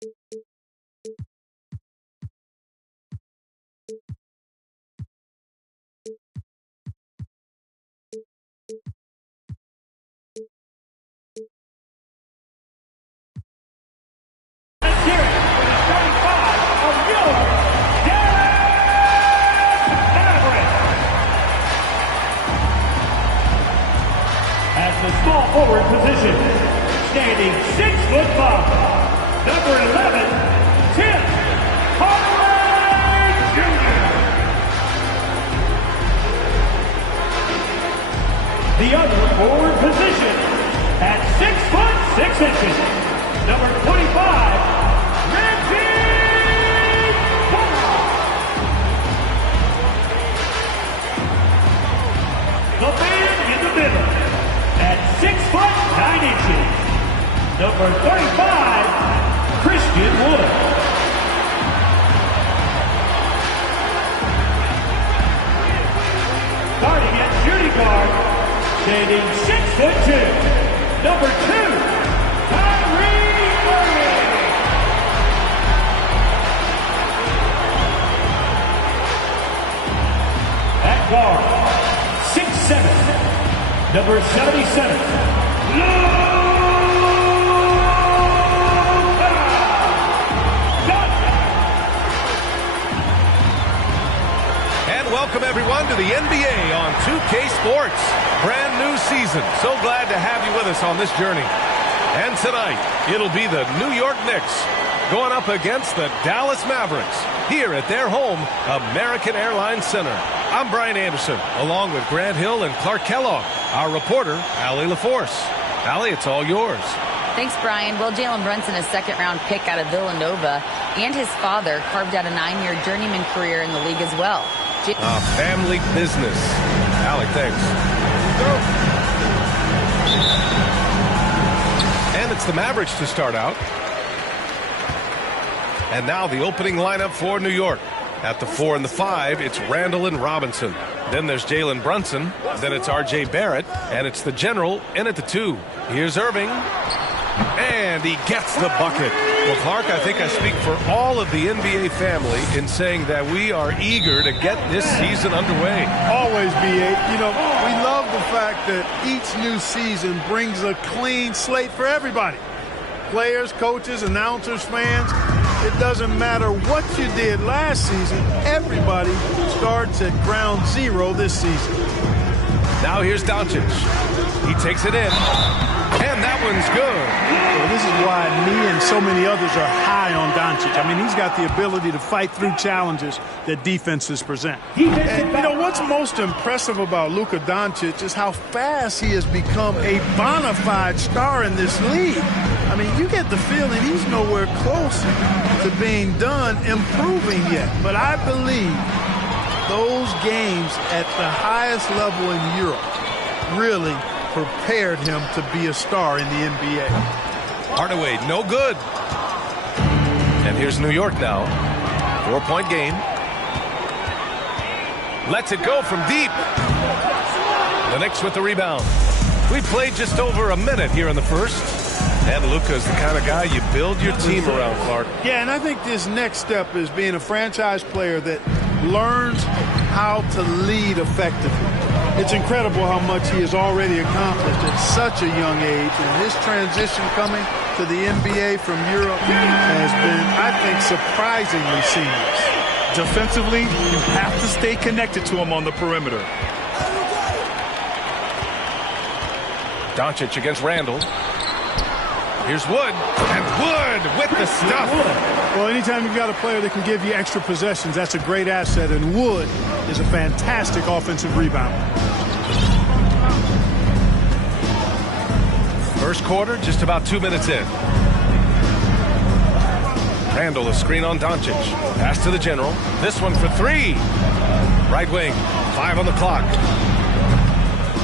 The small forward position, standing 6'5", number 11, Tim Hardaway Jr. The other forward position, at 6'6", number 25, Reggie Ball. The man in the middle, at 6'9", number 35, Christian Wood. Starting at shooting guard, standing 6'2", number 2, Kyrie Irving. At guard, 6'7", number 77, And welcome everyone to the NBA on 2K Sports. Brand new season. So glad to have you with us on this journey. And tonight, it'll be the New York Knicks going up against the Dallas Mavericks here at their home, American Airlines Center. I'm Brian Anderson, along with Grant Hill and Clark Kellogg. Our reporter, Allie LaForce. Allie, it's all yours. Thanks, Brian. Well, Jalen Brunson, a second-round pick out of Villanova, and his father carved out a 9-year journeyman career in the league as well. Family business. Allie, thanks. And it's the Mavericks to start out. And now the opening lineup for New York. At the 4 and the 5, it's Randall and Robinson. Then there's Jalen Brunson. Then it's R.J. Barrett. And it's the General in at the 2. Here's Irving. And he gets the bucket. Well, Clark, I think I speak for all of the NBA family in saying that we are eager to get this season underway. Always, B.A. You know, we love the fact that each new season brings a clean slate for everybody. Players, coaches, announcers, fans. It doesn't matter what you did last season. Everybody starts at ground zero this season. Now here's Doncic. He takes it in. And that one's good. Well, this is why me and so many others are high on Doncic. I mean, he's got the ability to fight through challenges that defenses present. And, you know, what's most impressive about Luka Doncic is how fast he has become a bona fide star in this league. I mean, you get the feeling he's nowhere close to being done improving yet. But I believe those games at the highest level in Europe really prepared him to be a star in the NBA. Hardaway, no good. And here's New York now. 4-point game. Lets it go from deep. The Knicks with the rebound. We played just over a minute here in the first. And Luka's the kind of guy you build your team around, Clark. Yeah, and I think this next step is being a franchise player that learns how to lead effectively. It's incredible how much he has already accomplished at such a young age, and his transition coming to the NBA from Europe has been, I think, surprisingly seamless. Defensively, you have to stay connected to him on the perimeter. Doncic against Randall. Here's Wood, and Wood with the stuff. Well, anytime you've got a player that can give you extra possessions, that's a great asset, and Wood is a fantastic offensive rebounder. First quarter, just about 2 minutes in. Randall, a screen on Doncic. Pass to the General. This one for 3. Right wing, 5 on the clock.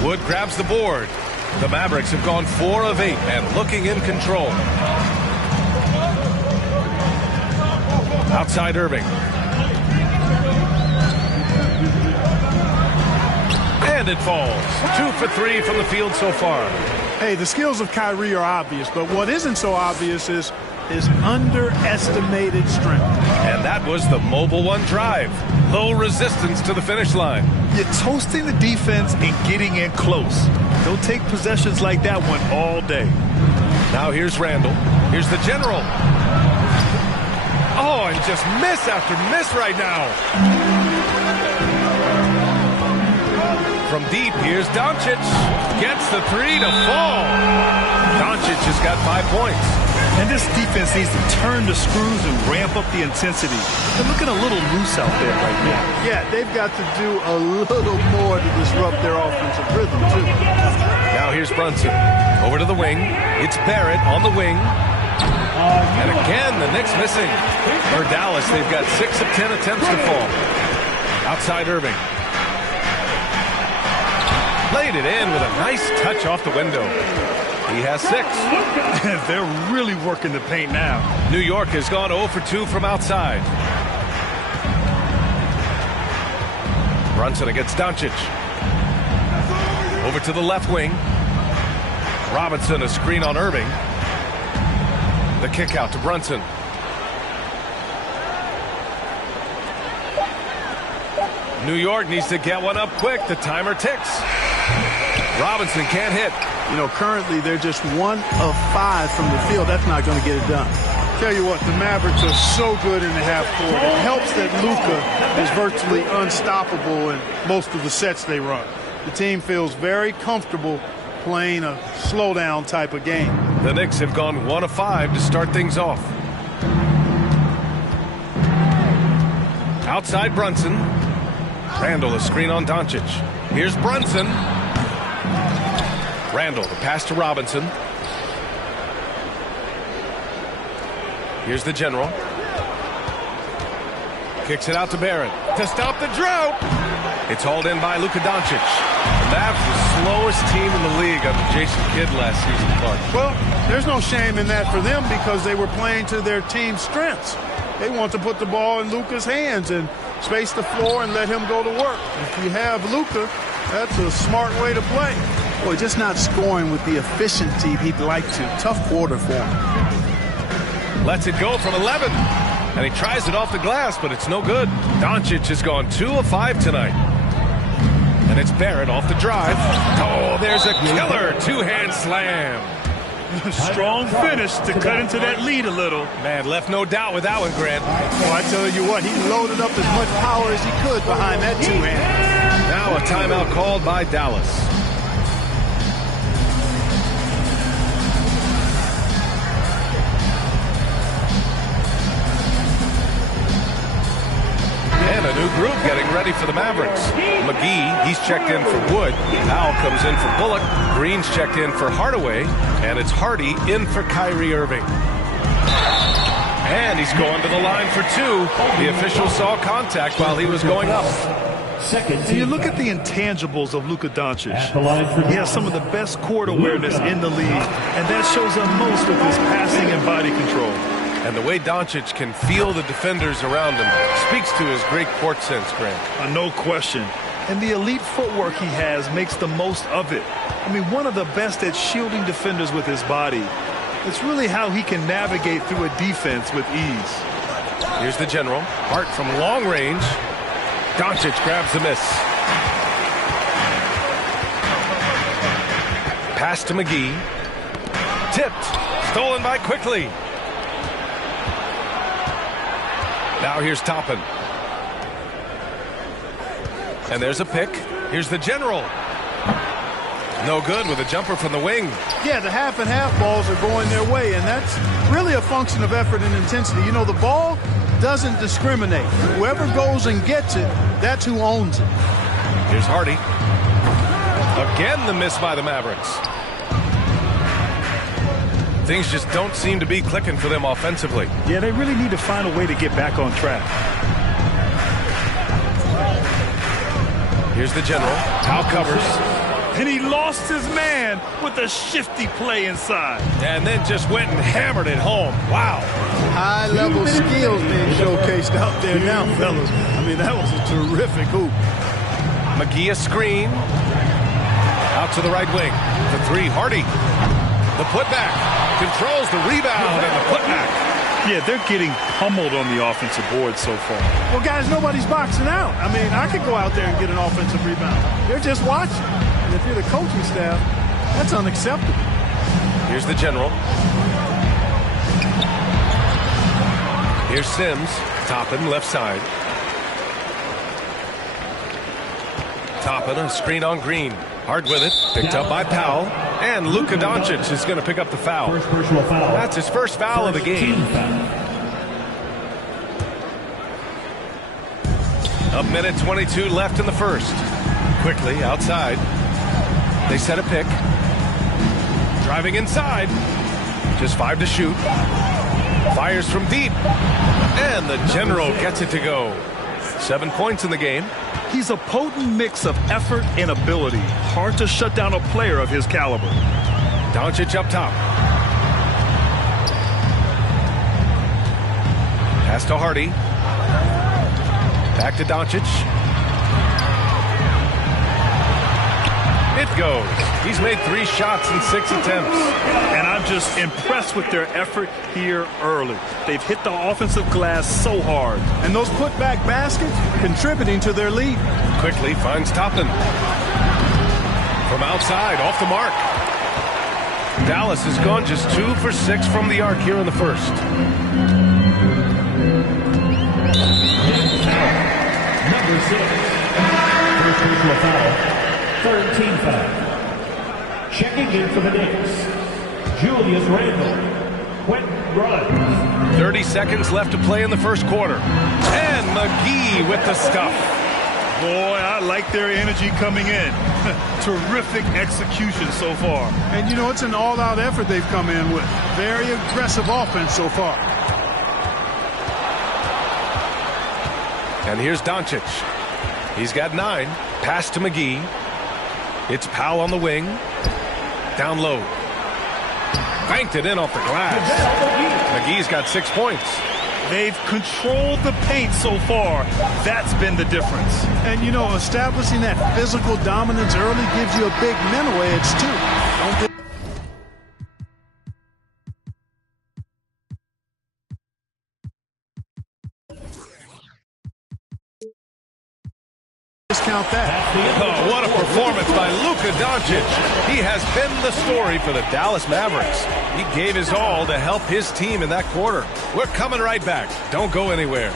Wood grabs the board. The Mavericks have gone 4 of 8 and looking in control. Outside Irving. And it falls. 2 for 3 from the field so far. Hey, the skills of Kyrie are obvious, but what isn't so obvious is is underestimated strength. And that was the Mobile One drive. Low resistance to the finish line. You're toasting the defense and getting in close. They'll take possessions like that one all day. Now here's Randall. Here's the general. Oh, and just miss after miss right now. From deep, here's Doncic. Gets the three to fall. Doncic has got 5 points. And this defense needs to turn the screws and ramp up the intensity. They're looking a little loose out there right now. Yeah, they've got to do a little more to disrupt their offensive rhythm, too. Now here's Brunson. Over to the wing. It's Barrett on the wing. And again, the Knicks missing. For Dallas, they've got 6 of 10 attempts to fall. Outside Irving. Played it in with a nice touch off the window. He has 6. They're really working the paint now. New York has gone 0 for 2 from outside. Brunson against Doncic. Over to the left wing. Robinson, a screen on Irving. The kick out to Brunson. New York needs to get one up quick. The timer ticks. Robinson can't hit. You know, currently they're just 1 of 5 from the field. That's not going to get it done. Tell you what, the Mavericks are so good in the half court. It helps that Luka is virtually unstoppable in most of the sets they run. The team feels very comfortable playing a slowdown type of game. The Knicks have gone 1 of 5 to start things off. Outside Brunson. Randall, a screen on Doncic. Here's Brunson. Randall, the pass to Robinson. Here's the general. Kicks it out to Barrett to stop the drought. It's hauled in by Luka Doncic. The Mavs, the slowest team in the league under Jason Kidd last season, Clark. Well, there's no shame in that for them because they were playing to their team's strengths. They want to put the ball in Luka's hands and space the floor and let him go to work. If you have Luka, that's a smart way to play. Boy, just not scoring with the efficiency he'd like to. Tough quarter for him. Lets it go from 11. And he tries it off the glass, but it's no good. Doncic has gone 2 of 5 tonight. And it's Barrett off the drive. Oh, there's a killer 2-hand slam. Strong finish to cut into that lead a little. Man, left no doubt with that one, Grant. Well, I tell you what, he loaded up as much power as he could behind that 2-hand. Now a timeout called by Dallas. And a new group getting ready for the Mavericks. McGee, he's checked in for Wood. Powell comes in for Bullock. Green's checked in for Hardaway. And it's Hardy in for Kyrie Irving. And he's going to the line for 2. The official saw contact while he was going up. And you look at the intangibles of Luka Doncic. He has some of the best court awareness in the league. And that shows up most with his passing and body control. And the way Doncic can feel the defenders around him speaks to his great court sense, Grant. No question. And the elite footwork he has makes the most of it. I mean, one of the best at shielding defenders with his body. It's really how he can navigate through a defense with ease. Here's the general. Hart from long range. Doncic grabs the miss. Pass to McGee. Tipped. Stolen by Quickly. Now here's Toppin. And there's a pick. Here's the general. No good with a jumper from the wing. Yeah, the half and half balls are going their way, and that's really a function of effort and intensity. You know, the ball doesn't discriminate. Whoever goes and gets it, that's who owns it. Here's Hardy. Again, the miss by the Mavericks. Things just don't seem to be clicking for them offensively. Yeah, they really need to find a way to get back on track. Here's the general. Powell covers. And he lost his man with a shifty play inside. And then just went and hammered it home. Wow. High-level skills being showcased out there now, fellas. I mean, that was a terrific hoop. McGee a screen. Out to the right wing. The 3, Hardy. The putback. Controls the rebound and the putback. Yeah, they're getting pummeled on the offensive board so far. Well, guys, nobody's boxing out. I mean, I could go out there and get an offensive rebound. They're just watching. And if you're the coaching staff, that's unacceptable. Here's the general. Here's Sims. Toppin, left side. Toppin, a screen on Green. Hard with it. Picked up by Powell. And Luka Doncic is going to pick up the foul. First personal foul. That's his first foul of the game. A minute 22 left in the first. Quickly outside. They set a pick. Driving inside. Just 5 to shoot. Fires from deep. And the general gets it to go. 7 points in the game. He's a potent mix of effort and ability. Hard to shut down a player of his caliber. Doncic up top. Pass to Hardy. Back to Doncic. It goes. He's made 3 shots in 6 attempts. And I'm just impressed with their effort here early. They've hit the offensive glass so hard. And those putback baskets contributing to their lead. Quickly finds Toppin. From outside, off the mark. Dallas has gone just 2 for 6 from the arc here in the first. Number 6. First personal foul. Third team foul. Checking in for the Knicks. Julius Randle. Quentin Grimes. 30 seconds left to play in the first quarter. And McGee with the stuff. Boy, I like their energy coming in. Terrific execution so far. And, you know, it's an all-out effort they've come in with. Very aggressive offense so far. And here's Doncic. He's got 9. Pass to McGee. It's Powell on the wing. Down low. Banked it in off the glass. McGee's got 6 points. They've controlled the paint so far. That's been the difference. And, you know, establishing that physical dominance early gives you a big mental edge, too. Don't discount that. Oh, what a performance by Luka Doncic. He has been the story for the Dallas Mavericks. He gave his all to help his team in that quarter. We're coming right back. Don't go anywhere.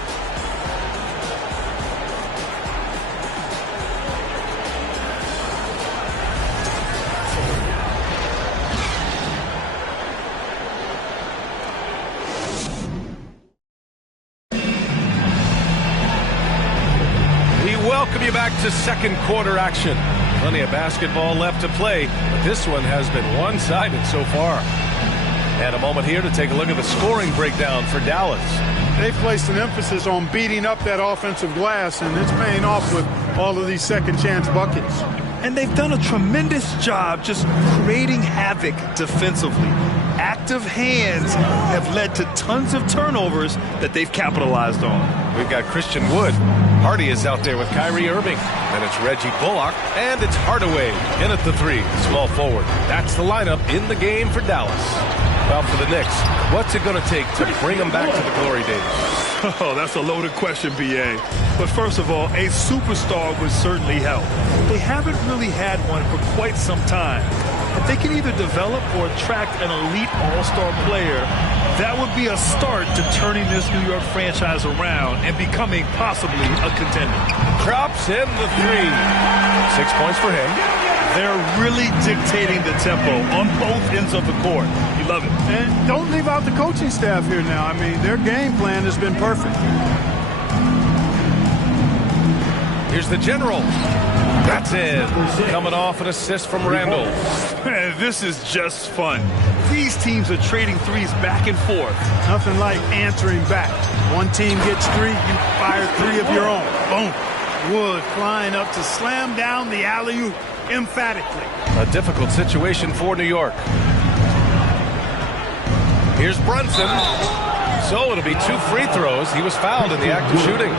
Welcome you back to second quarter action. Plenty of basketball left to play, but this one has been one-sided so far. And a moment here to take a look at the scoring breakdown for Dallas. They've placed an emphasis on beating up that offensive glass, and it's paying off with all of these second-chance buckets. And they've done a tremendous job just creating havoc defensively. Active hands have led to tons of turnovers that they've capitalized on. We've got Christian Wood. Hardy is out there with Kyrie Irving. And it's Reggie Bullock. And it's Hardaway in at the 3, small forward. That's the lineup in the game for Dallas. Well, for the Knicks, what's it going to take to bring them back to the glory days? Oh, that's a loaded question, B.A. But first of all, a superstar would certainly help. They haven't really had one for quite some time. If they can either develop or attract an elite all-star player, that would be a start to turning this New York franchise around and becoming possibly a contender. Drops in the 3. 6 points for him. They're really dictating the tempo on both ends of the court. You love it. And don't leave out the coaching staff here now. I mean, their game plan has been perfect. Here's the general. That's it. Coming off an assist from Randall. Man, this is just fun. These teams are trading threes back and forth. Nothing like answering back. One team gets 3, you fire 3 of your own. Boom. Wood flying up to slam down the alley-oop emphatically. A difficult situation for New York. Here's Brunson. So it'll be 2 free throws. He was fouled in the act of shooting.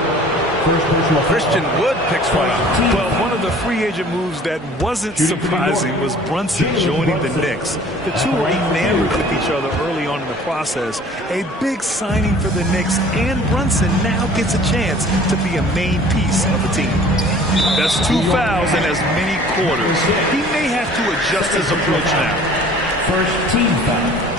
Christian Wood picks one up. Well, one of the free agent moves that wasn't surprising was Brunson joining the Knicks. The two were enamored with each other early on in the process. A big signing for the Knicks, and Brunson now gets a chance to be a main piece of the team. That's 2 fouls in as many quarters. He may have to adjust his approach now. First team foul.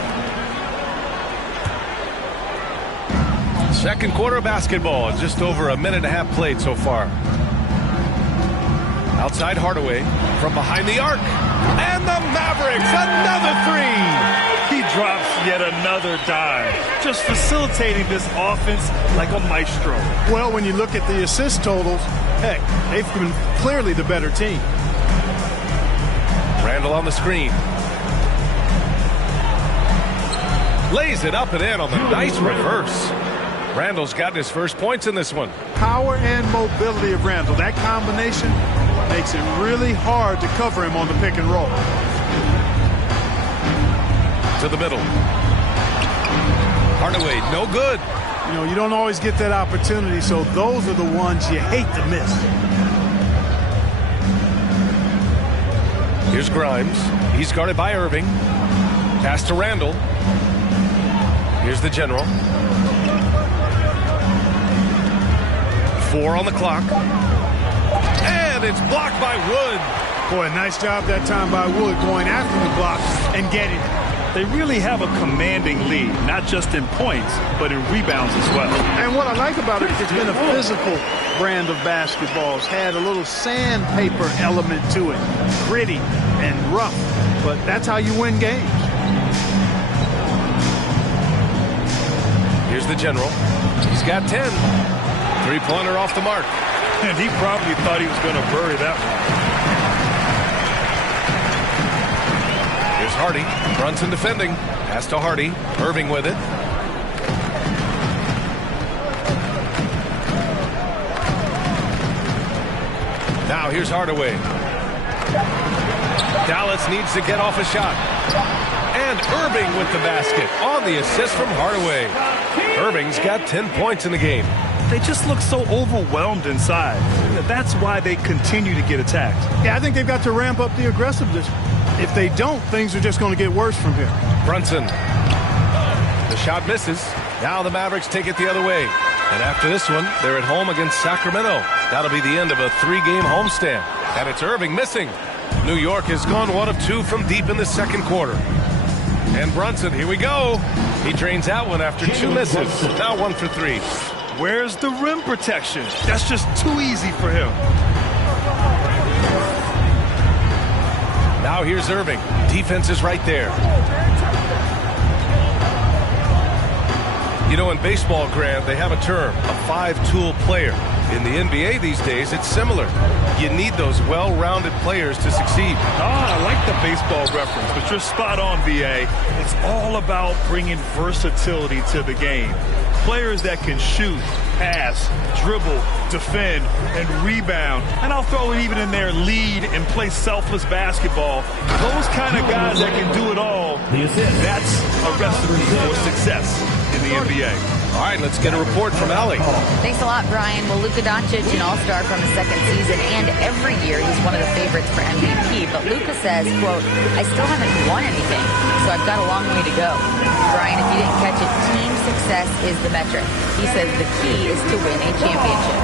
Second quarter of basketball, just over a minute and a half played so far. Outside Hardaway from behind the arc. And the Mavericks, another three. He drops yet another dime, just facilitating this offense like a maestro. Well, when you look at the assist totals, heck, they've been clearly the better team. Randall on the screen. Lays it up and in on the nice reverse. Randall's gotten his first points in this one. Power and mobility of Randall. That combination makes it really hard to cover him on the pick and roll. To the middle. Hardaway, no good. You know, you don't always get that opportunity, so those are the ones you hate to miss. Here's Grimes. He's guarded by Irving. Pass to Randall. Here's the general. 4 on the clock. And it's blocked by Wood. Boy, nice job that time by Wood going after the block and getting it. They really have a commanding lead, not just in points, but in rebounds as well. And what I like about it is it's been a physical brand of basketball. It's had a little sandpaper element to it. Gritty and rough, but that's how you win games. Here's the general. He's got 10. Three-pointer off the mark. And he probably thought he was going to bury that one. Here's Hardy. Brunson defending. Pass to Hardy. Irving with it. Now here's Hardaway. Dallas needs to get off a shot. And Irving with the basket on the assist from Hardaway. Irving's got 10 points in the game. They just look so overwhelmed inside. That's why they continue to get attacked. Yeah, I think they've got to ramp up the aggressiveness. If they don't, things are just going to get worse from here. Brunson. The shot misses. Now the Mavericks take it the other way. And after this one, they're at home against Sacramento. That'll be the end of a 3-game homestand. And it's Irving missing. New York has gone 1 of 2 from deep in the second quarter. And Brunson, here we go. He drains out one after 2 misses. Now 1 for 3. Where's the rim protection? That's just too easy for him. Now here's Irving. Defense is right there. You know, in baseball, Grant, they have a term, a 5-tool player. In the NBA these days, it's similar. You need those well-rounded players to succeed. I like the baseball reference, but you're spot on, VA. It's all about bringing versatility to the game. Players that can shoot, pass, dribble, defend, and rebound. And I'll throw it even in there, lead and play selfless basketball. Those kind of guys that can do it all, that's a recipe for success in the NBA. All right, let's get a report from Allie. Thanks a lot, Brian. Well, Luka Doncic, an all-star from his second season, and every year he's one of the favorites for MVP. But Luka says, quote, I still haven't won anything, so I've got a long way to go. Brian, if you didn't catch it, team success is the metric. He says the key is to win a championship.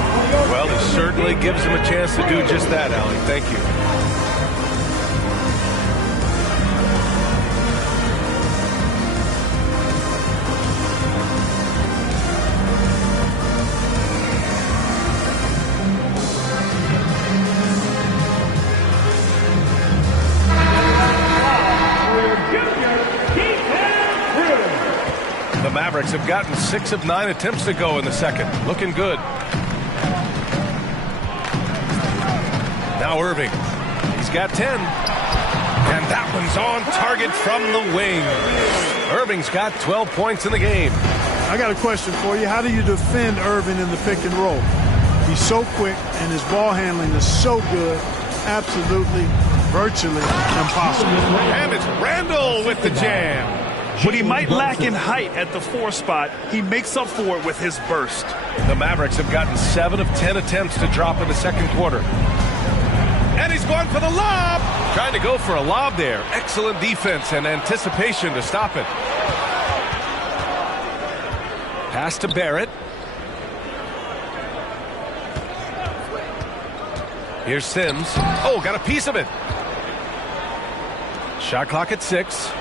Well, it certainly gives him a chance to do just that, Allie. Thank you. The Mavericks have gotten 6 of 9 attempts to go in the second. Looking good. Now Irving. He's got 10. And that one's on target from the wing. Irving's got 12 points in the game. I got a question for you. How do you defend Irving in the pick and roll? He's so quick, and his ball handling is so good. Absolutely, virtually impossible. And it's Randall with the jam. What he might lack in height at the 4 spot, he makes up for it with his burst. The Mavericks have gotten 7 of 10 attempts to drop in the second quarter. And he's going for the lob. Trying to go for a lob there. Excellent defense and anticipation to stop it. Pass to Barrett. Here's Sims. Oh, got a piece of it. Shot clock at 6.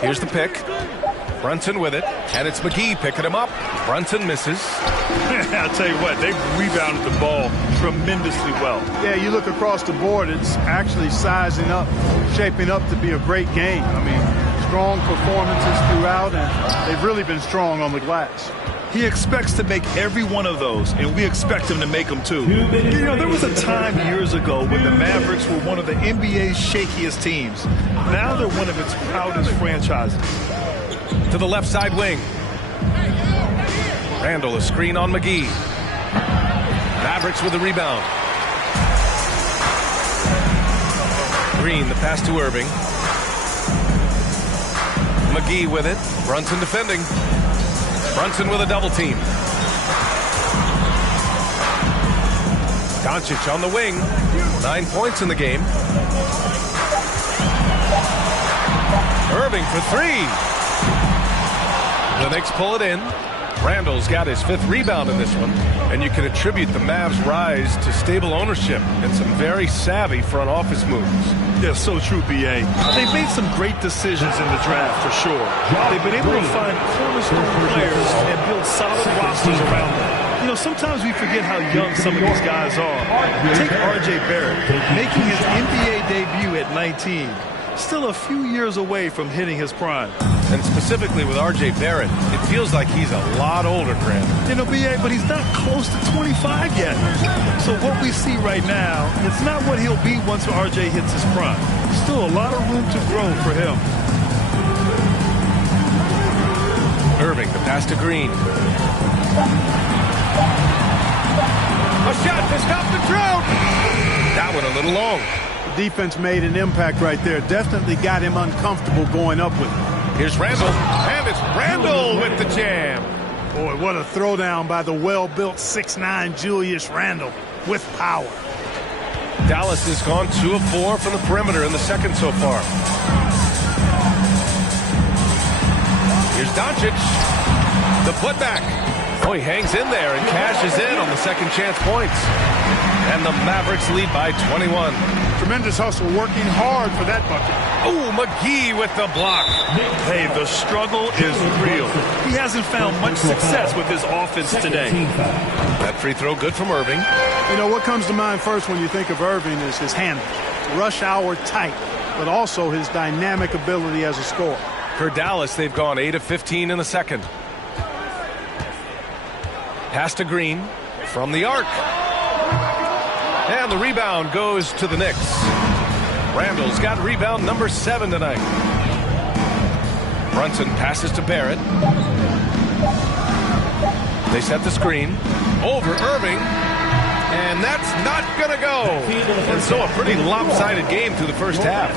Here's the pick. Brunson with it. And it's McGee picking him up. Brunson misses. I'll tell you what, they've rebounded the ball tremendously well. Yeah, you look across the board, it's actually sizing up, shaping up to be a great game. I mean, strong performances throughout, and they've really been strong on the glass. He expects to make every one of those, and we expect him to make them too. You know, there was a time years ago when the Mavericks were one of the NBA's shakiest teams. Now they're one of its proudest franchises. To the left side wing. Randall, a screen on McGee. Mavericks with the rebound. Green, the pass to Irving. McGee with it. Brunson defending. Brunson with a double team. Doncic on the wing. 9 points in the game. Irving for 3. The Knicks pull it in. Randall's got his 5th rebound in this one. And you can attribute the Mavs' rise to stable ownership and some very savvy front office moves. Yeah, so true, B.A. They've made some great decisions in the draft, for sure. They've been able to find cornerstone players and build solid rosters around them. You know, sometimes we forget how young some of these guys are. Take R.J. Barrett, making his NBA debut at 19. Still a few years away from hitting his prime. And specifically with R.J. Barrett, it feels like he's a lot older, Grant. You know, B.A., but he's not close to 25 yet. So what we see right now, it's not what he'll be once R.J. hits his prime. Still a lot of room to grow for him. Irving, the pass to Green. A shot to stop the drought. That one a little long. The defense made an impact right there. Definitely got him uncomfortable going up with it. Here's Randall, and it's Randall with the jam. Boy, what a throwdown by the well-built 6'9" Julius Randle with power. Dallas has gone 2 of 4 from the perimeter in the second so far. Here's Doncic. The putback. Oh, he hangs in there and cashes in on the second chance points. And the Mavericks lead by 21. Tremendous hustle, working hard for that bucket. Oh, McGee with the block. Hey, the struggle is real. He hasn't found much success with his offense today. That free throw good from Irving. You know, what comes to mind first when you think of Irving is his handle. Rush hour tight, but also his dynamic ability as a scorer. For Dallas, they've gone 8 of 15 in the second. Pass to Green from the arc. And the rebound goes to the Knicks. Randall's got rebound number 7 tonight. Brunson passes to Barrett. They set the screen. Over Irving. And that's not going to go. And so a pretty lopsided game through the first half.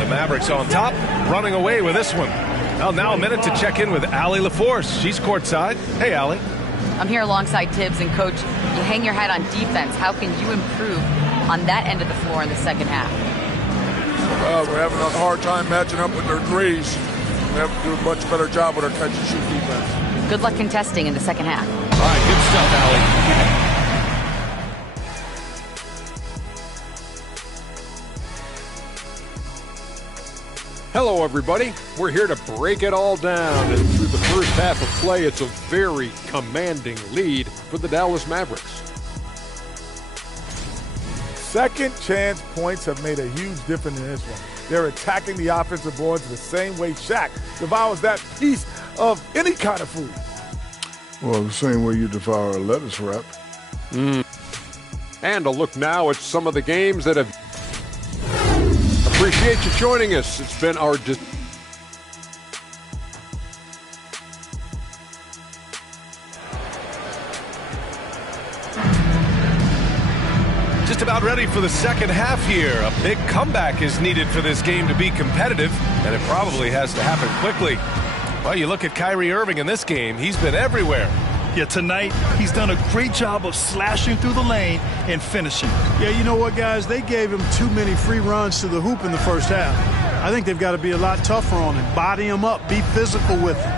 The Mavericks on top, running away with this one. Well, now a minute to check in with Allie LaForce. She's courtside. Hey, Allie. I'm here alongside Tibbs, and Coach, you hang your hat on defense. How can you improve on that end of the floor in the second half? Well, we're having a hard time matching up with their threes. We have to do a much better job with our catch-and-shoot defense. Good luck contesting in the second half. All right, good stuff, Allie. Hello, everybody. We're here to break it all down. And through the first half of play, it's a very commanding lead for the Dallas Mavericks. Second chance points have made a huge difference in this one. They're attacking the offensive boards the same way Shaq devours that piece of any kind of food. Well, the same way you devour a lettuce wrap. And a look now at some of the games that have... Appreciate you joining us. It's been our... Just about ready for the second half here. A big comeback is needed for this game to be competitive, and it probably has to happen quickly. Well, you look at Kyrie Irving in this game. He's been everywhere. Yeah, tonight he's done a great job of slashing through the lane and finishing. Yeah, you know what, guys? They gave him too many free runs to the hoop in the first half. I think they've got to be a lot tougher on him. Body him up. Be physical with him.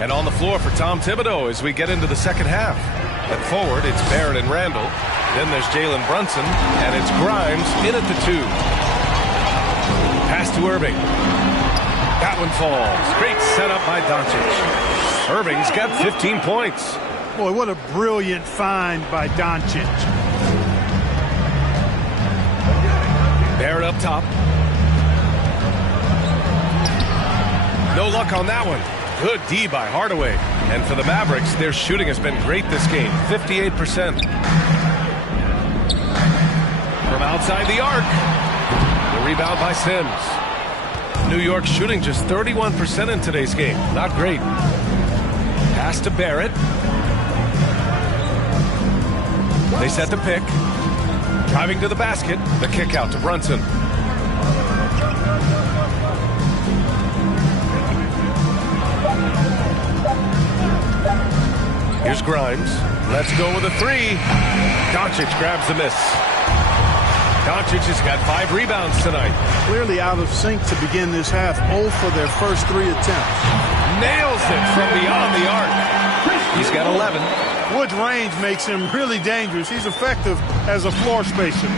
And on the floor for Tom Thibodeau as we get into the second half. At forward, it's Barrett and Randall. Then there's Jalen Brunson, and it's Grimes in at the 2. Pass to Irving. That one falls. Great setup by Doncic. Irving's got 15 points. Boy, what a brilliant find by Doncic. Barrett up top. No luck on that one. Good D by Hardaway. And for the Mavericks, their shooting has been great this game. 58%. From outside the arc. The rebound by Sims. New York shooting just 31% in today's game. Not great. Pass to Barrett. They set the pick. Driving to the basket. The kick out to Brunson. Here's Grimes. Let's go with a 3. Doncic grabs the miss. Doncic has got 5 rebounds tonight. Clearly out of sync to begin this half. 0 for their first 3 attempts. Nails it from beyond the arc. He's got 11. Wood's range makes him really dangerous. He's effective as a floor spacer.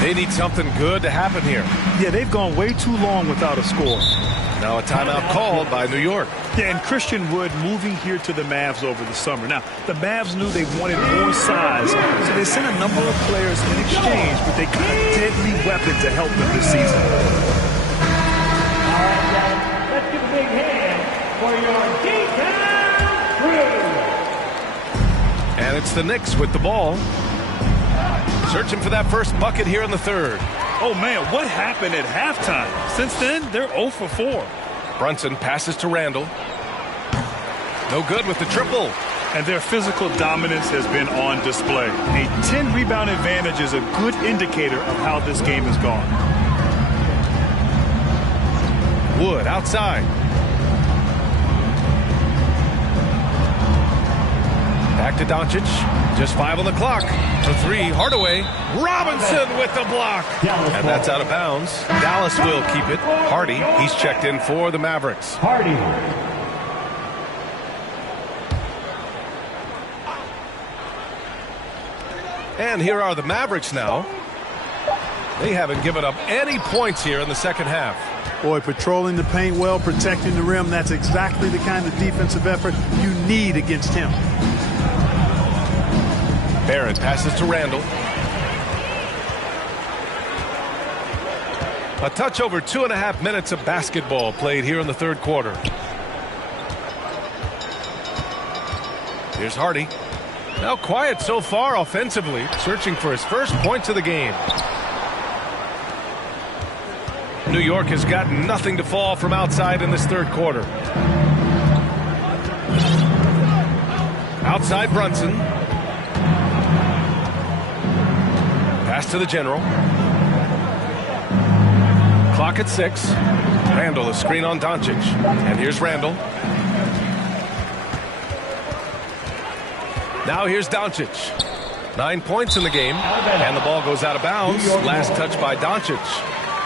They need something good to happen here. Yeah, they've gone way too long without a score. Now a timeout called by New York. Yeah, and Christian Wood moving here to the Mavs over the summer. Now, the Mavs knew they wanted more size, so they sent a number of players in exchange, but they got a deadly weapon to help them this season. All right, guys, let's give a big hand for your D-Town crew. And it's the Knicks with the ball. Searching for that first bucket here in the third. Oh, man, what happened at halftime? Since then, they're 0 for 4. Brunson passes to Randall. No good with the triple. And their physical dominance has been on display. A 10-rebound advantage is a good indicator of how this game has gone. Wood outside. Back to Doncic. Just 5 on the clock. For 3, Hardaway. Robinson with the block. And that's out of bounds. Dallas will keep it. Hardy, he's checked in for the Mavericks. Hardy. And here are the Mavericks now. They haven't given up any points here in the second half. Boy, patrolling the paint well, protecting the rim. That's exactly the kind of defensive effort you need against him. Barrett passes to Randall. A touch over 2.5 minutes of basketball played here in the third quarter. Here's Hardy. Now quiet so far offensively, searching for his first points of the game. New York has got nothing to fall from outside in this third quarter. Outside Brunson. Pass to the general. Clock at 6. Randall, a screen on Doncic. And here's Randall. Now here's Doncic. 9 points in the game. And the ball goes out of bounds. Last touch by Doncic.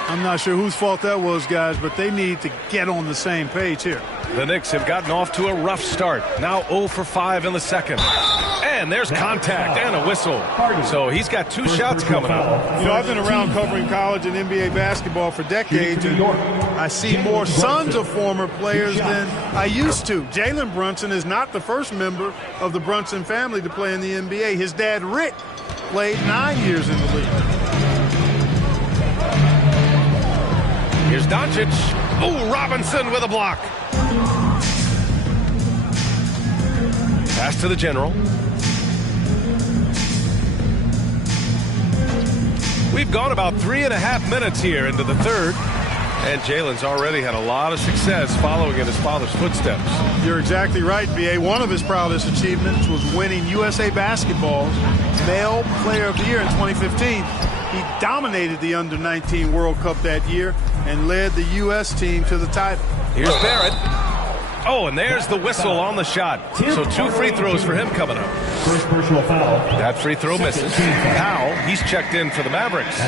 I'm not sure whose fault that was, guys, but they need to get on the same page here. The Knicks have gotten off to a rough start. Now 0 for 5 in the second. And there's contact and a whistle. So he's got 2 shots coming up. You know, I've been around covering college and NBA basketball for decades, and I see more sons of former players than I used to. Jalen Brunson is not the first member of the Brunson family to play in the NBA. His dad, Rick, played 9 years in the league. Here's Doncic. Oh, Robinson with a block. Pass to the general. We've gone about 3.5 minutes here into the third. And Jalen's already had a lot of success following in his father's footsteps. You're exactly right, B.A. One of his proudest achievements was winning USA Basketball's Male Player of the Year in 2015. He dominated the Under-19 World Cup that year and led the U.S. team to the title. Here's Barrett. Oh, and there's the whistle on the shot. So 2 free throws for him coming up. First personal foul. That free throw misses. Powell, he's checked in for the Mavericks.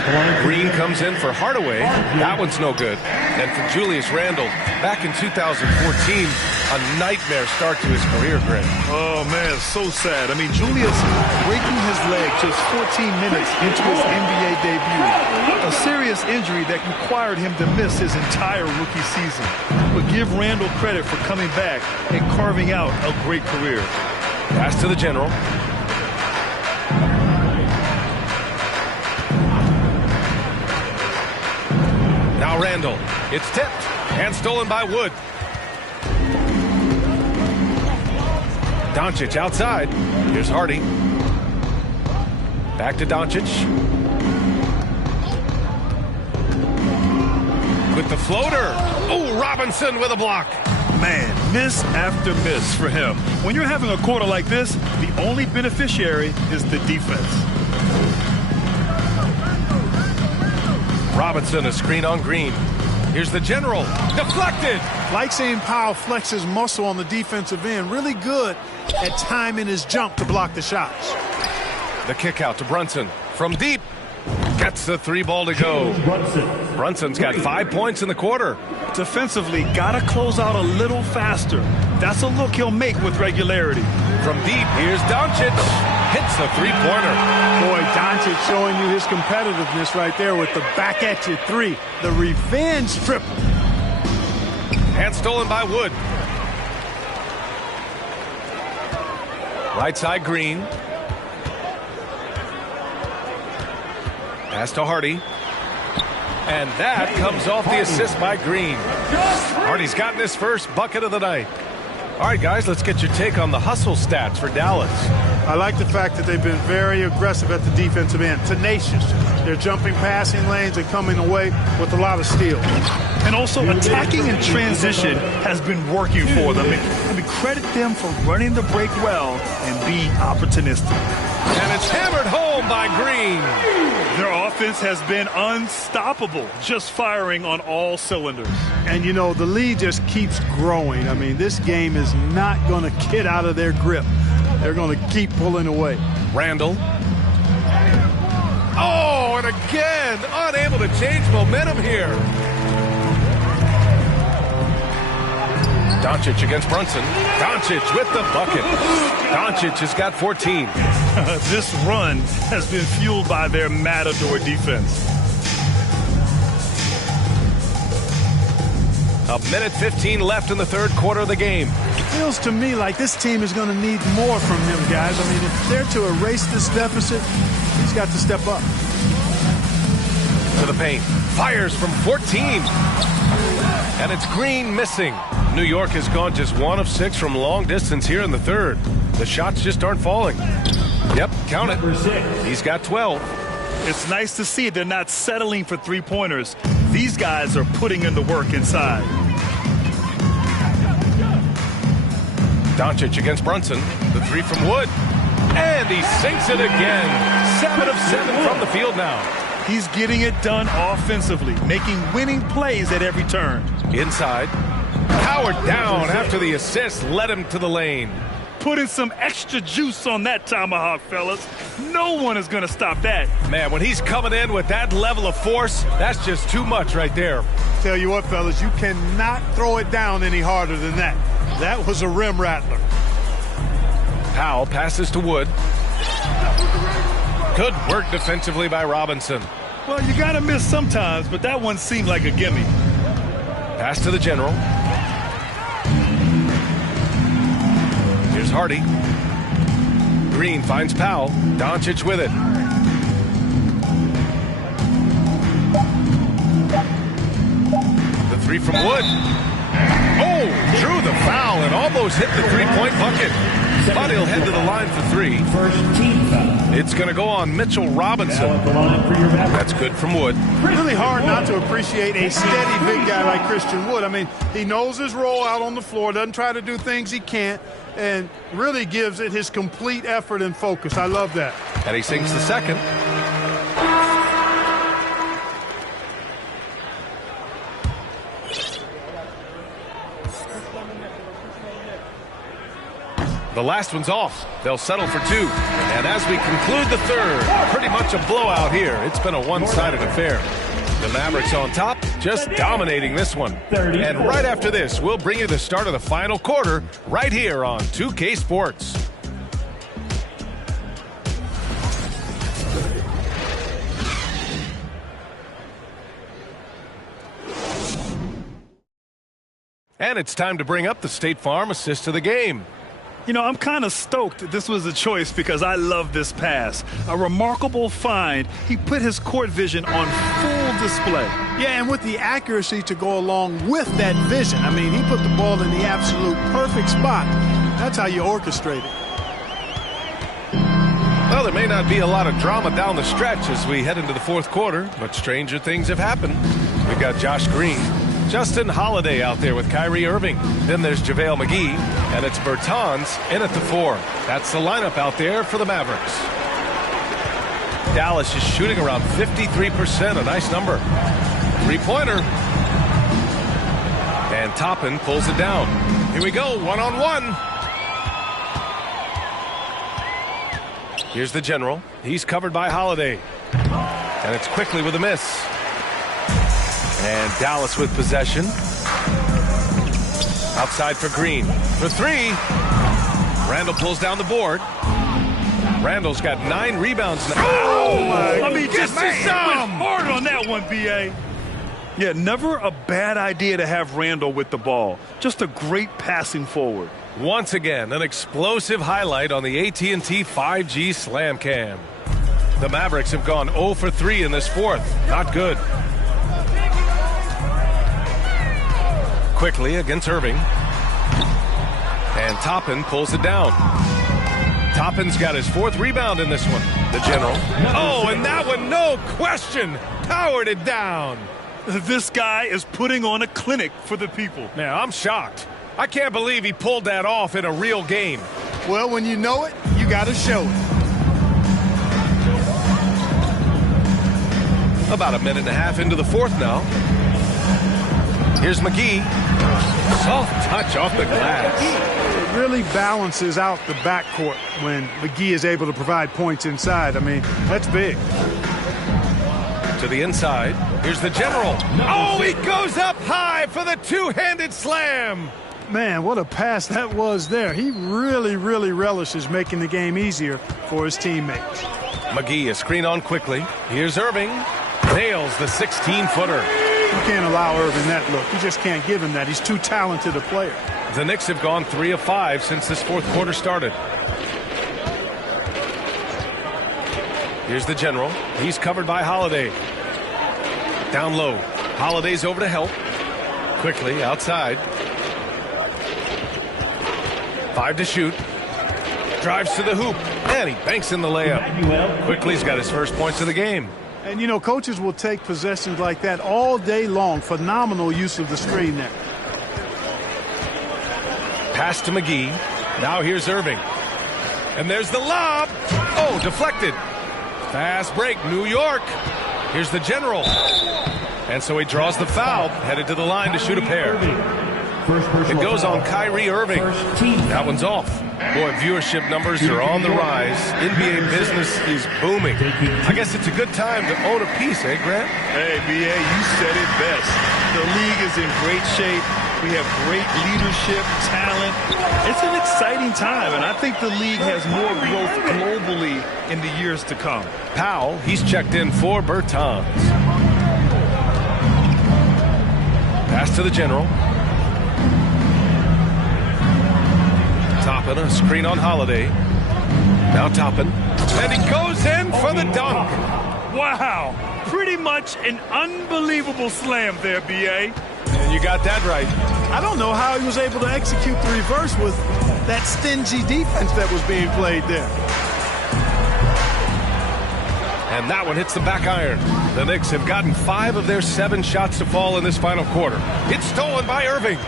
Green comes in for Hardaway. That one's no good. And for Julius Randle, back in 2014, a nightmare start to his career, Greg. Oh, man, so sad. I mean, Julius breaking his leg just 14 minutes into his NBA debut. A serious injury that required him to miss his entire rookie season. But give Randle credit for coming back and carving out a great career. Pass to the general. Now Randle. It's tipped and stolen by Wood. Doncic outside. Here's Hardy. Back to Doncic. With the floater. Oh, Robinson with a block. Man, miss after miss for him. When you're having a quarter like this, the only beneficiary is the defense. Robinson, a screen on Green. Here's the general. Deflected. Like seeing Powell flex his muscle on the defensive end. Really good at timing his jump to block the shots. The kick out to Brunson. From deep. Gets the 3 ball to go. Brunson's got 5 points in the quarter. Defensively, gotta close out a little faster. That's a look he'll make with regularity. From deep, here's Doncic. Hits the 3-pointer. Boy, Doncic showing you his competitiveness right there with the back at you 3. The revenge triple. And stolen by Wood. Right side Green. Pass to Hardy. And that comes off the assist by Green. Hardy's gotten his first bucket of the night. All right, guys, let's get your take on the hustle stats for Dallas. I like the fact that they've been very aggressive at the defensive end. Tenacious. They're jumping passing lanes and coming away with a lot of steals. And also attacking in transition has been working for them. I mean, credit them for running the break well and being opportunistic. And it's hammered home by Green. Their offense has been unstoppable, just firing on all cylinders. And, you know, the lead just keeps growing. I mean, this game is not going to get out of their grip. They're going to keep pulling away. Randle. Oh, and again, unable to change momentum here. Doncic against Brunson. Doncic with the bucket. Doncic has got 14. This run has been fueled by their Matador defense. A minute 15 left in the third quarter of the game. It feels to me like this team is going to need more from him, guys. I mean, if they're to erase this deficit, he's got to step up. To the paint. Fires from 14. And it's Green missing. New York has gone just 1 of 6 from long distance here in the third. The shots just aren't falling. Yep, count it. He's got 12. It's nice to see they're not settling for three-pointers. These guys are putting in the work inside. Doncic against Brunson. The 3 from Wood. And he sinks it again. 7 of 7 from the field now. He's getting it done offensively, making winning plays at every turn. Inside. Powered down after the assist led him to the lane. Putting some extra juice on that tomahawk, fellas. No one is going to stop that. Man, when he's coming in with that level of force, that's just too much right there. Tell you what, fellas, you cannot throw it down any harder than that. That was a rim rattler. Powell passes to Wood. Good work defensively by Robinson. Well, you got to miss sometimes, but that one seemed like a gimme. Pass to the general. Here's Hardy. Green finds Powell. Doncic with it. The 3 from Wood. Oh, drew the foul and almost hit the three-point bucket. But he'll head to the line for three. First team foul. It's going to go on Mitchell Robinson. Now at the line for your Mavericks. That's good from Wood. Really hard not to appreciate a steady big guy like Christian Wood. I mean, he knows his role out on the floor, doesn't try to do things he can't, and really gives it his complete effort and focus. I love that. And he sinks the second. The last one's off. They'll settle for two. And as we conclude the third, pretty much a blowout here. It's been a one-sided affair. The Mavericks on top, just dominating this one. And right after this, we'll bring you the start of the final quarter right here on 2K Sports. And it's time to bring up the State Farm assist of the game. You know, I'm kind of stoked this was a choice because I love this pass. A remarkable find. He put his court vision on full display. Yeah, and with the accuracy to go along with that vision. I mean, he put the ball in the absolute perfect spot. That's how you orchestrate it. Well, there may not be a lot of drama down the stretch as we head into the fourth quarter, but stranger things have happened. We've got Josh Green, Justin Holiday out there with Kyrie Irving. Then there's JaVale McGee, and it's Bertans in at the 4. That's the lineup out there for the Mavericks. Dallas is shooting around 53%, a nice number. Three-pointer. And Toppin pulls it down. Here we go, one-on-one. Here's the general. He's covered by Holiday. And it's quickly with a miss. And Dallas with possession. Outside for Green. For three. Randall pulls down the board. Randall's got 9 rebounds now. Oh, my. I mean, just some. hard on that one, B.A. Yeah, never a bad idea to have Randall with the ball. Just a great passing forward. Once again, an explosive highlight on the AT&T 5G Slam Cam. The Mavericks have gone 0 for 3 in this fourth. Not good. Quickly against Irving. And Toppin pulls it down. Toppin's got his 4th rebound in this one. The general. Oh, and that one, no question, powered it down. This guy is putting on a clinic for the people. Now, I'm shocked. I can't believe he pulled that off in a real game. Well, when you know it, you got to show it. About a minute and a half into the fourth now. Here's McGee. Soft touch off the glass. It really balances out the backcourt when McGee is able to provide points inside. I mean, that's big. To the inside. Here's the general. Oh, he goes up high for the two-handed slam. Man, what a pass that was there. He really, really relishes making the game easier for his teammates. McGee, a screen on quickly. Here's Irving. Nails the 16-footer. You can't allow Irving that look. You just can't give him that. He's too talented a player. The Knicks have gone 3 of 5 since this fourth quarter started. Here's the general. He's covered by Holiday. Down low. Holiday's over to help. Quickly outside. 5 to shoot. Drives to the hoop. And he banks in the layup. Quickly's got his first points of the game. And, you know, coaches will take possessions like that all day long. Phenomenal use of the screen there. Pass to McGee. Now here's Irving. And there's the lob. Oh, deflected. Fast break, New York. Here's the general. And so he draws the foul, headed to the line to shoot a pair. It goes on Kyrie Irving. That one's off. Boy, viewership numbers are on the rise. NBA business is booming. I guess it's a good time to own a piece, eh, Grant? Hey, B.A., you said it best. The league is in great shape. We have great leadership, talent. It's an exciting time, and I think the league has more growth globally in the years to come. Powell, he's checked in for Bertans. Pass to the general. Toppin, a screen on Holiday. Now Toppin. And he goes in for the dunk. Wow. Pretty much an unbelievable slam there, B.A. And you got that right. I don't know how he was able to execute the reverse with that stingy defense that was being played there. And that one hits the back iron. The Knicks have gotten 5 of their 7 shots to fall in this final quarter. It's stolen by Irving.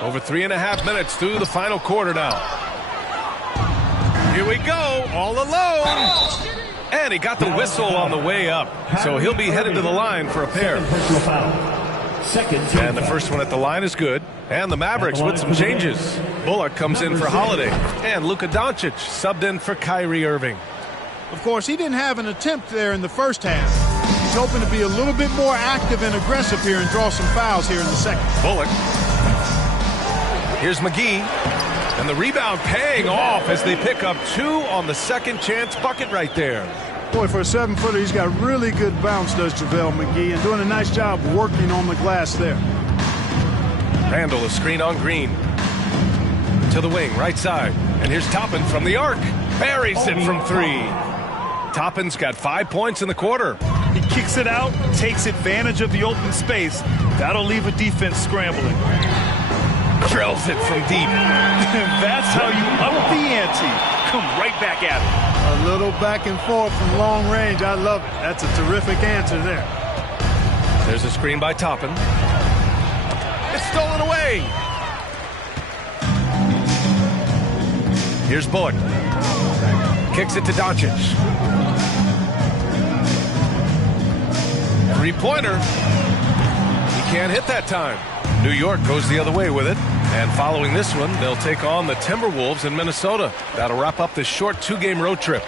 Over 3.5 minutes through the final quarter now. Here we go, all alone. And he got the whistle on the way up. So he'll be headed to the line for a pair. And the first one at the line is good. And the Mavericks with some changes. Bullock comes in for Holiday. And Luka Doncic subbed in for Kyrie Irving. Of course, he didn't have an attempt there in the first half. He's hoping to be a little bit more active and aggressive here and draw some fouls here in the second. Bullock. Here's McGee. And the rebound paying off as they pick up 2 on the second chance bucket right there. Boy, for a 7-footer, he's got really good bounce, does JaVale McGee, and doing a nice job working on the glass there. Randall, a screen on Green. To the wing, right side. And here's Toppin from the arc. Buries it from 3. Toppin's got 5 points in the quarter. He kicks it out, takes advantage of the open space. That'll leave a defense scrambling. Drills it from deep. That's how you up the ante. Come right back at it. A little back and forth from long range. I love it. That's a terrific answer there. There's a screen by Toppin. It's stolen away. Here's Bullock. Kicks it to Doncic. 3-pointer. He can't hit that time. New York goes the other way with it. And following this one, they'll take on the Timberwolves in Minnesota. That'll wrap up this short 2-game road trip.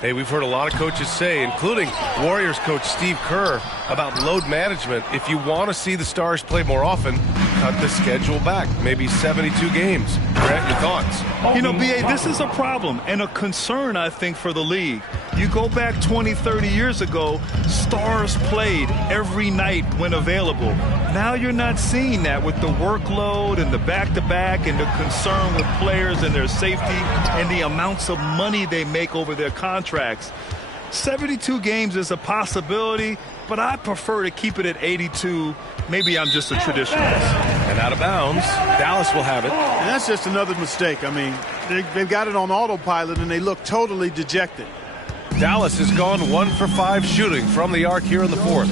Hey, we've heard a lot of coaches say, including Warriors coach Steve Kerr, about load management. If you want to see the Stars play more often, cut the schedule back. Maybe 72 games. Grant, your thoughts? You know, B.A., this is a problem and a concern, I think, for the league. You go back 20, 30 years ago, Stars played every night when available. Now you're not seeing that with the workload and the back-to-back and the concern with players and their safety and the amounts of money they make over their contracts. 72 games is a possibility, but I prefer to keep it at 82. Maybe I'm just a traditionalist. And out of bounds, Dallas will have it. And that's just another mistake. I mean, they've got it on autopilot, and they look totally dejected. Dallas has gone 1 for 5 shooting from the arc here in the fourth.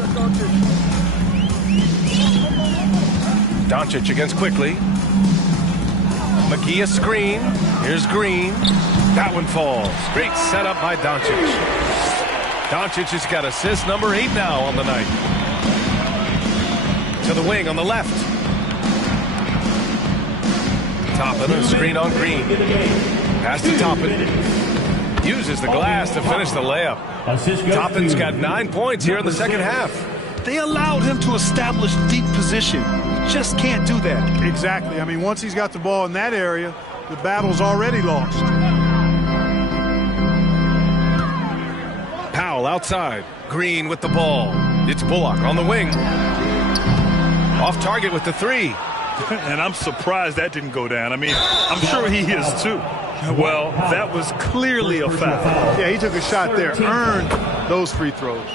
Doncic against quickly. McGee a screen. Here's Green. That one falls. Great setup by Doncic. Doncic has got assist number 8 now on the night. To the wing on the left. Toppin, a screen on Green. Pass to Toppin. Uses the glass to finish the layup. Toppin's got 9 points here in the second half. They allowed him to establish deep position. Just can't do that. Exactly. I mean, once he's got the ball in that area, the battle's already lost. Powell outside. Green with the ball. It's Bullock on the wing. Off target with the 3. And I'm surprised that didn't go down. I mean, I'm sure he is too. Well, that was clearly a foul. Yeah, he took a shot there, earned those free throws.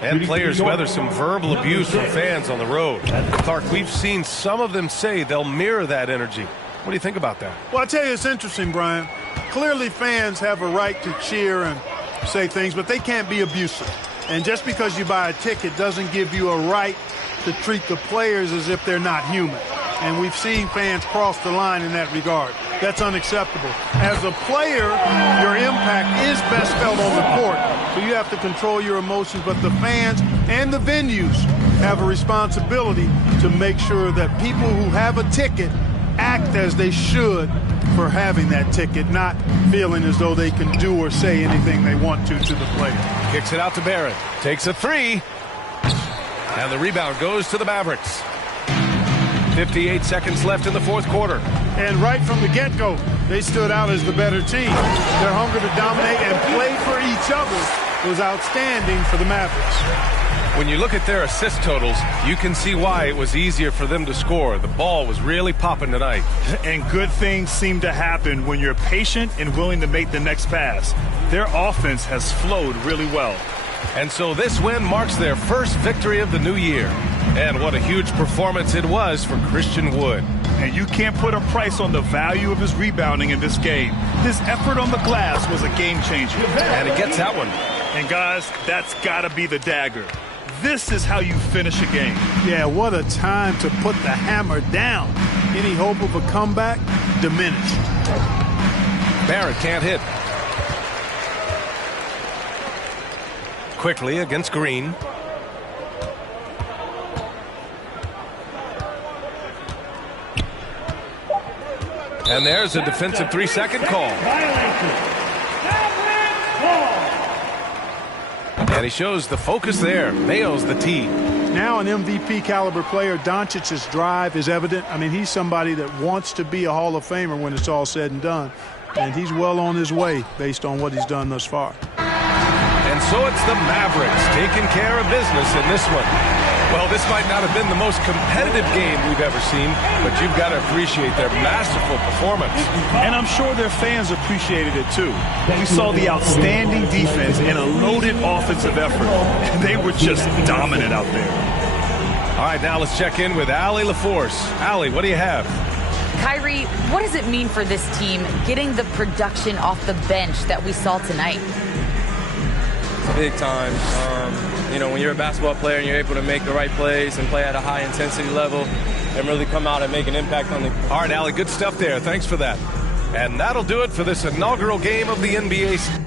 And players weather some verbal abuse from fans on the road. Clark, we've seen some of them say they'll mirror that energy. What do you think about that? Well, I tell you, it's interesting, Brian. Clearly fans have a right to cheer and say things, but they can't be abusive. And just because you buy a ticket doesn't give you a right to treat the players as if they're not human. And we've seen fans cross the line in that regard. That's unacceptable. As a player, your impact is best felt on the court. So you have to control your emotions, but the fans and the venues have a responsibility to make sure that people who have a ticket act as they should for having that ticket, not feeling as though they can do or say anything they want to the player. Kicks it out to Barrett. Takes a 3. And the rebound goes to the Mavericks. 58 seconds left in the fourth quarter. And right from the get-go, they stood out as the better team. Their hunger to dominate and play for each other was outstanding for the Mavericks. When you look at their assist totals, you can see why it was easier for them to score. The ball was really popping tonight. And good things seem to happen when you're patient and willing to make the next pass. Their offense has flowed really well. And so this win marks their first victory of the new year. And what a huge performance it was for Christian Wood. And you can't put a price on the value of his rebounding in this game. His effort on the glass was a game changer. And he gets that one. And guys, that's got to be the dagger. This is how you finish a game. Yeah, what a time to put the hammer down. Any hope of a comeback diminished. Barrett can't hit. Quickly against Green. And there's a defensive 3-second call. And he shows the focus there. Nails the tee. Now an MVP caliber player. Doncic's drive is evident. I mean, he's somebody that wants to be a Hall of Famer when it's all said and done. And he's well on his way based on what he's done thus far. And so it's the Mavericks taking care of business in this one. Well, this might not have been the most competitive game we've ever seen, but you've got to appreciate their masterful performance. And I'm sure their fans appreciated it too. We saw the outstanding defense and a loaded offensive effort. And they were just dominant out there. All right, now let's check in with Allie LaForce. Allie, what do you have? Kyrie, what does it mean for this team getting the production off the bench that we saw tonight? Big time. You know, when you're a basketball player and you're able to make the right plays and play at a high intensity level and really come out and make an impact on the... All right, Allie, good stuff there. Thanks for that. And that'll do it for this inaugural game of the NBA.